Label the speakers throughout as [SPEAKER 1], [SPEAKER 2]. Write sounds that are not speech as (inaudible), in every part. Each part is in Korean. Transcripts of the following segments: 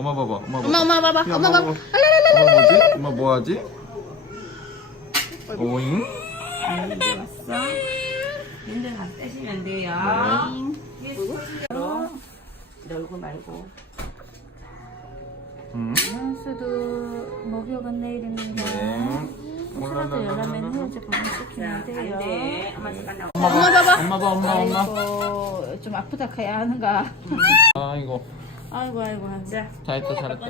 [SPEAKER 1] 엄마 봐봐. 엄마 봐봐.
[SPEAKER 2] 엄마 엄마 봐봐
[SPEAKER 1] 야,
[SPEAKER 2] 엄마 봐봐
[SPEAKER 1] 엄마 뭐지? 엄마 뭐 하지? 오잉?
[SPEAKER 3] 이제 왔어. 힘들 다 떼시면 돼요.
[SPEAKER 1] 네.
[SPEAKER 3] 내 얼굴 말고.
[SPEAKER 1] 응?
[SPEAKER 4] 현수도 목욕은 내일입니다.
[SPEAKER 1] 네.
[SPEAKER 4] 헤어져 보면
[SPEAKER 3] 자,
[SPEAKER 4] 시키면
[SPEAKER 3] 안
[SPEAKER 4] 돼요.
[SPEAKER 3] 돼. 엄마
[SPEAKER 1] 봐봐. 엄마 봐, 엄마, 엄마.
[SPEAKER 4] 아이고 좀 아프다 가야 하는가.
[SPEAKER 1] 아이고.
[SPEAKER 4] 아이고 아이고 아이고.
[SPEAKER 3] 자,
[SPEAKER 1] 잘했다, 잘했다.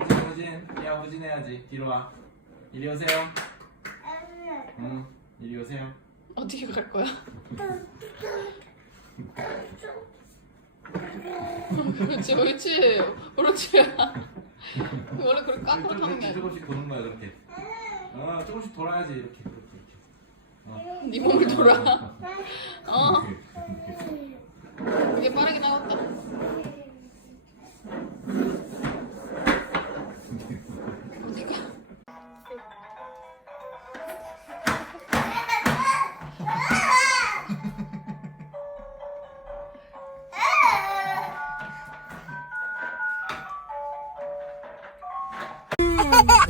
[SPEAKER 1] 우진, 우진. 야, 우진 해야지. 뒤로 와. 이리 오세요. 응, 이리 오세요.
[SPEAKER 2] 어떻게 갈 거야? (laughs) 그렇지 옳지 그렇지 (laughs) 원래 그렇게 깎으로 타는 게
[SPEAKER 1] 조금씩
[SPEAKER 2] 아니야
[SPEAKER 1] 조금씩 도는 거야, 그렇게. 어, 조금씩 돌아야지, 이렇게. 이렇게, 이렇게.
[SPEAKER 2] 네 몸이 돌아 어
[SPEAKER 1] 이렇게.
[SPEAKER 2] Yeah.